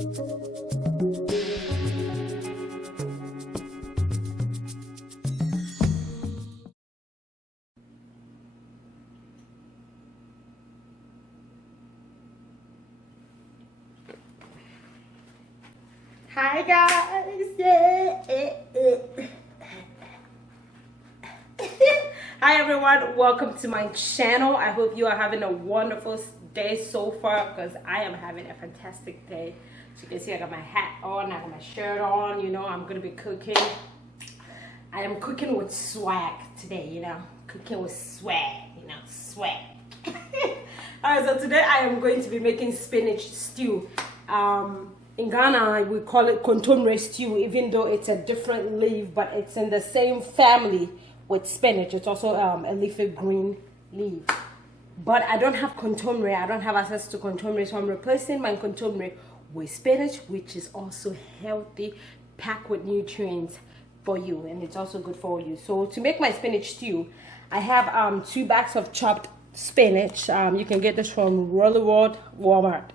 Hi guys, yeah. Hi everyone, welcome to my channel. I hope you are having a wonderful day so far, because I am having a fantastic day. As you can see, I got my hat on, I got my shirt on. You know, I'm gonna be cooking. I am cooking with swag today, you know, cooking with swag, you know, swag. Alright, so today I am going to be making spinach stew. In Ghana, we call it Nkontomire stew, even though it's a different leaf, but it's in the same family with spinach. It's also a leafy green leaf. But I don't have Nkontomire. I don't have access to Nkontomire, so I'm replacing my Nkontomire with spinach, which is also healthy, packed with nutrients for you, and it's also good for you. So to make my spinach stew, I have 2 bags of chopped spinach. You can get this from Rolly World, Walmart.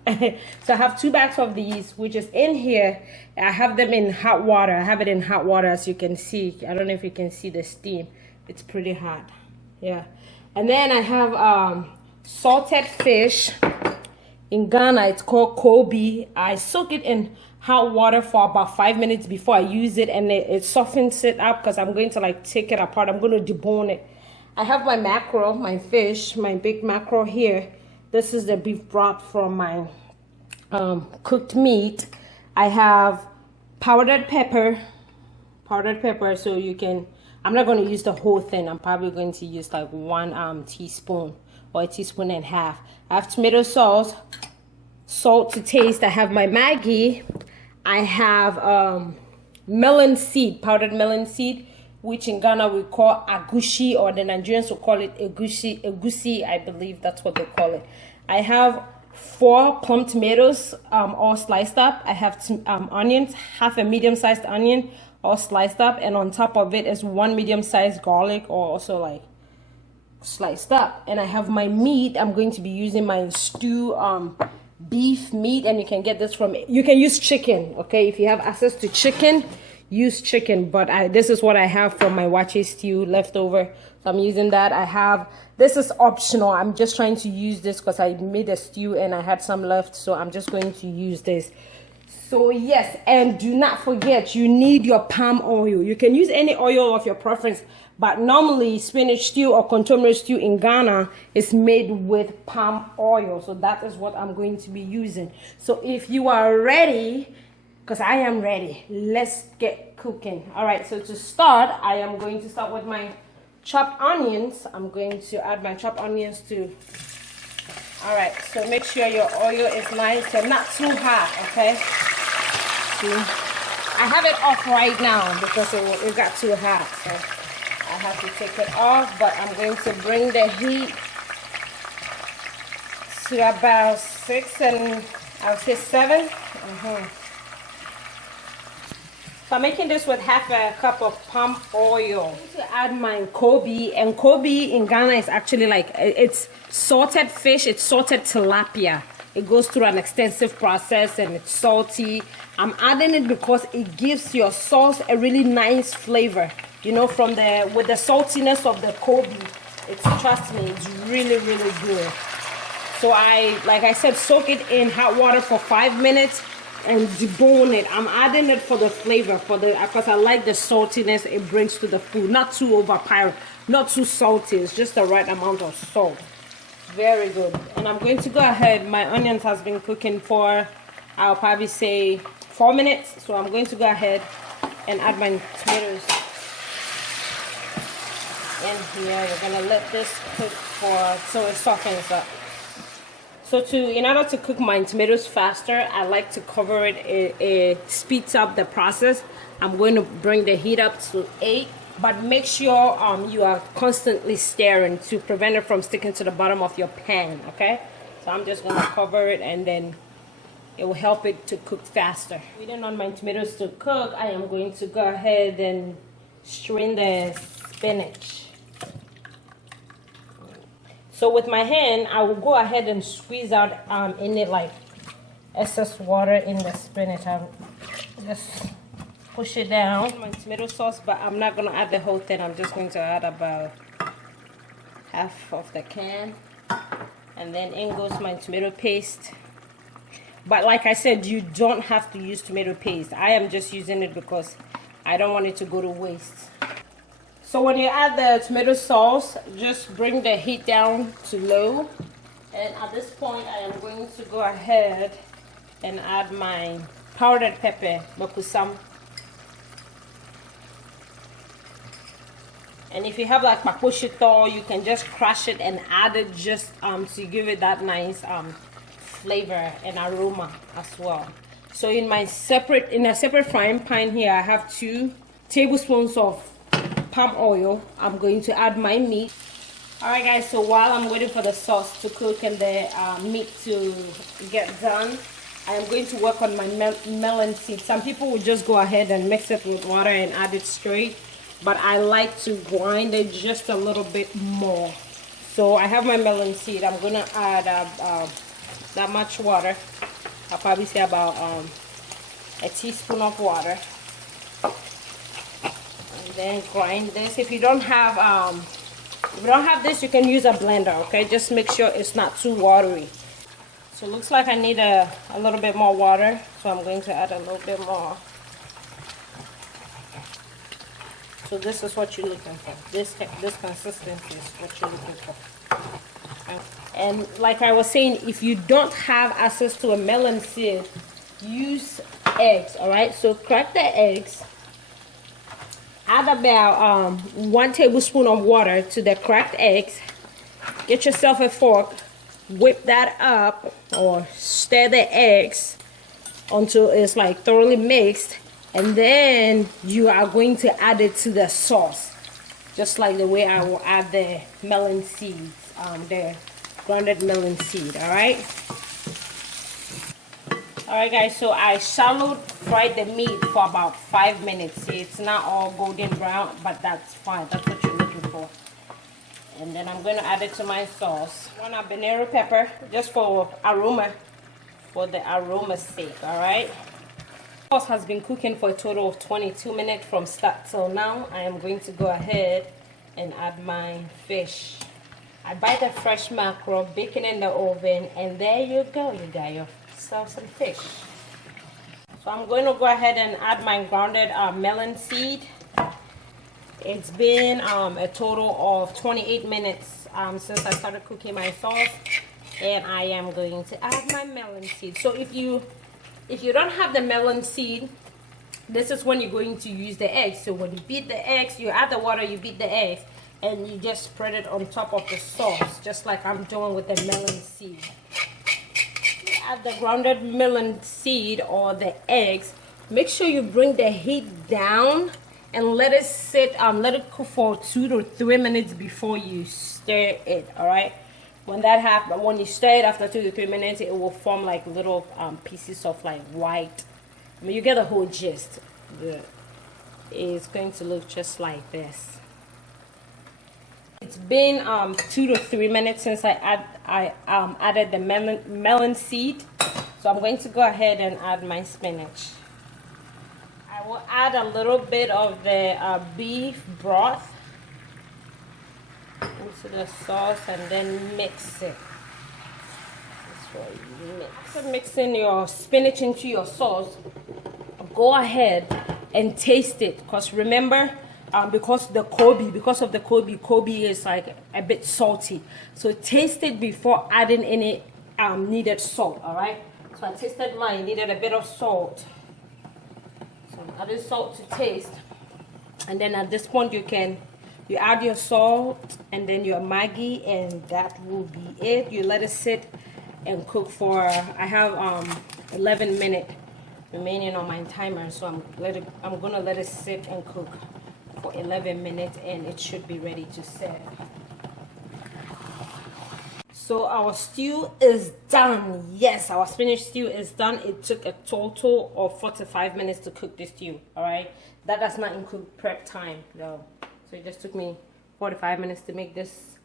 So I have 2 bags of these, which is in here. I have them in hot water. I have it in hot water, as you can see. I don't know if you can see the steam. It's pretty hot. Yeah. And then I have salted fish. In Ghana, it's called Kobi. I soak it in hot water for about 5 minutes before I use it, and it softens it up, because I'm going to like take it apart. I'm going to debone it. I have my mackerel, my fish, my big mackerel here. This is the beef broth from my cooked meat. I have powdered pepper, so you can, I'm not going to use the whole thing. I'm probably going to use like 1 teaspoon or a teaspoon and a half. I have tomato sauce, salt to taste. I have my Maggi. I have melon seed, powdered melon seed, which in Ghana we call agushi, or the Nigerians will call it egusi, I believe that's what they call it. I have 4 plum tomatoes, all sliced up. I have onions, half a medium-sized onion, all sliced up, and on top of it is 1 medium-sized garlic, or also like sliced up. And I have my meat. I'm going to be using my stew beef meat, and you can get this from, you can use chicken, okay? If you have access to chicken, use chicken, but this is what I have from my WAAKYE stew leftover, so I'm using that. I have, this is optional. I'm just trying to use this because I made a stew and I had some left, so I'm just going to use this. So yes, and do not forget, you need your palm oil. You can use any oil of your preference, but normally spinach stew or Nkontomire stew in Ghana is made with palm oil, so that is what I'm going to be using. So if you are ready, because I am ready, let's get cooking. All right, so to start, I am going to start with my chopped onions. I'm going to add my chopped onions to. All right, so make sure your oil is nice and not too hot, okay? See, I have it off right now because it got too hot, so I have to take it off, but I'm going to bring the heat to about 6 and I'll say 7. So I'm making this with half a cup of palm oil. I'm going to add my Kobi, and Kobi in Ghana is actually like, it's salted fish, it's salted tilapia. It goes through an extensive process and it's salty. I'm adding it because it gives your sauce a really nice flavor. You know, from with the saltiness of the Kobi. It's, trust me, it's really, really good. So like I said, soak it in hot water for 5 minutes. And debone it. I'm adding it for the flavor, because I like the saltiness it brings to the food. Not too overpowering, not too salty. It's just the right amount of salt. Very good. And I'm going to go ahead. My onions has been cooking for, I'll probably say 4 minutes. So I'm going to go ahead and add my tomatoes in here. We're gonna let this cook so it softens up. So in order to cook my tomatoes faster, I like to cover it. It speeds up the process. I'm going to bring the heat up to 8, but make sure you are constantly stirring to prevent it from sticking to the bottom of your pan, okay? So I'm just going to cover it, and then it will help it to cook faster. Waiting on my tomatoes to cook, I am going to go ahead and strain the spinach. So with my hand, I will go ahead and squeeze out in it like excess water in the spinach. I'll just push it down. My tomato sauce, but I'm not gonna add the whole thing. I'm just going to add about half of the can, and then in goes my tomato paste. But like I said, you don't have to use tomato paste. I am just using it because I don't want it to go to waste. So when you add the tomato sauce, just bring the heat down to low. And at this point, I am going to go ahead and add my powdered pepper, bakusam. And if you have like maposhito, you can just crush it and add it just to give it that nice flavor and aroma as well. So in a separate frying pan here, I have 2 tablespoons of palm oil. I'm going to add my meat. Alright guys, so while I'm waiting for the sauce to cook and the meat to get done, I am going to work on my melon seed. Some people would just go ahead and mix it with water and add it straight, but I like to grind it just a little bit more. So I have my melon seed. I'm going to add that much water. I'll probably say about a teaspoon of water. And then grind this. If you don't have this, you can use a blender, okay? Just make sure it's not too watery. So it looks like I need a little bit more water, so I'm going to add a little bit more. So this is what you're looking for. This consistency is what you're looking for. And like I was saying, if you don't have access to a melon seed, use eggs, all right? So crack the eggs. Add about 1 tablespoon of water to the cracked eggs. Get yourself a fork, whip that up, or stir the eggs until it's like thoroughly mixed, and then you are going to add it to the sauce, just like the way I will add the melon seeds, the grounded melon seed. All right. Alright guys, so I shallow fried the meat for about 5 minutes. See, it's not all golden brown, but that's fine. That's what you're looking for. And then I'm going to add it to my sauce. 1 habanero pepper, just for aroma, for the aroma's sake, alright? The sauce has been cooking for a total of 22 minutes from start till now. I am going to go ahead and add my fish. I buy the fresh mackerel, bake it in the oven, and there you go. You got your some fish. So I'm going to go ahead and add my grounded melon seed. It's been a total of 28 minutes since I started cooking my sauce, and I am going to add my melon seed. So if you don't have the melon seed, this is when you're going to use the eggs. So when you beat the eggs, you add the water, you beat the eggs, and you just spread it on top of the sauce, just like I'm doing with the melon seed. Add the grounded melon seed or the eggs. Make sure you bring the heat down and let it sit, let it cook for 2 to 3 minutes before you stir it. All right. When that happens, when you stir it after 2 to 3 minutes, it will form like little pieces of like white. I mean, you get the whole gist. It's going to look just like this. It's been 2 to 3 minutes since I added the melon seed. So I'm going to go ahead and add my spinach. I will add a little bit of the beef broth into the sauce and then mix it. That's what you mix. After mixing your spinach into your sauce, go ahead and taste it, because remember, because of the Kobi is like a bit salty. So taste it before adding any needed salt, all right? So I tasted mine, needed a bit of salt. So I'm adding salt to taste. And then at this point you add your salt and then your Maggi, and that will be it. You let it sit and cook for, I have 11 minutes remaining on my timer. So I'm gonna let it sit and cook for 11 minutes, and it should be ready to serve. So our stew is done. Yes, our spinach stew is done. It took a total of 45 minutes to cook this stew. All right, that does not include prep time though. So it just took me 45 minutes to make this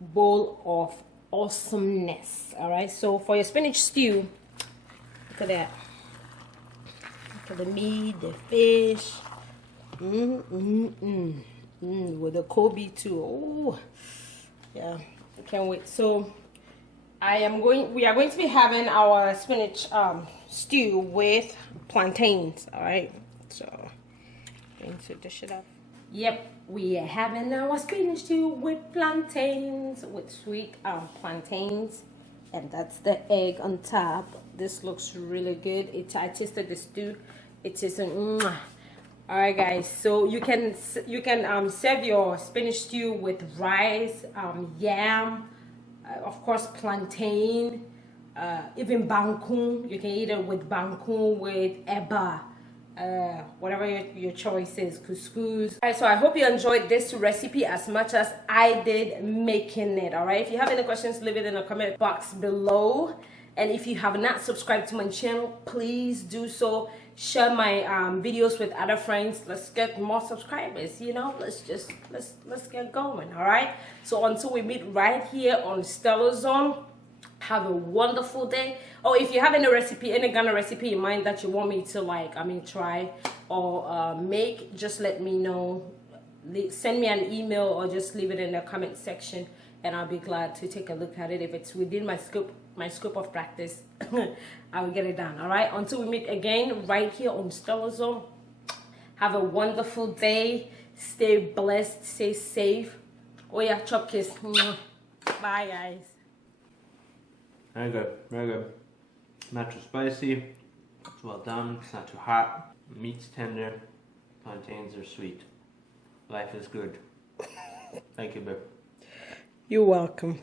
bowl of awesomeness. All right, so for your spinach stew, Look at that. Look at the meat, the fish. With the Kobi too. Oh, yeah, I can't wait. So we are going to be having our spinach stew with plantains. All right, so going to dish it up. Yep, we are having our spinach stew with plantains, with sweet plantains, and that's the egg on top. This looks really good. I tasted the stew. It is all right, guys. So you can serve your spinach stew with rice, yam, of course plantain, even bangkun. You can eat it with bangkun, with eba, whatever your choice is, couscous. All right, so I hope you enjoyed this recipe as much as I did making it. All right, if you have any questions, leave it in the comment box below. And if you have not subscribed to my channel, please do so. Share my videos with other friends. Let's get more subscribers, you know. Let's get going. All right, so until we meet right here on StellaZone, have a wonderful day. Oh, if you have any recipe, any Ghana recipe in mind that you want me to try or make, just let me know. Send me an email or just leave it in the comment section, and I'll be glad to take a look at it. If it's within my scope of practice, I will get it done. All right, until we meet again right here on StellaZone, have a wonderful day. Stay blessed, stay safe. Oh yeah, chop kiss. Bye, guys. Very good, very good. Not too spicy, it's well done, it's not too hot. Meat's tender, plantains are sweet. Life is good. Thank you, babe. You're welcome.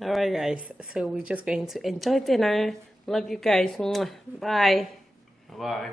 All right, guys, so we're just going to enjoy dinner. Love you guys. Bye. Bye-bye.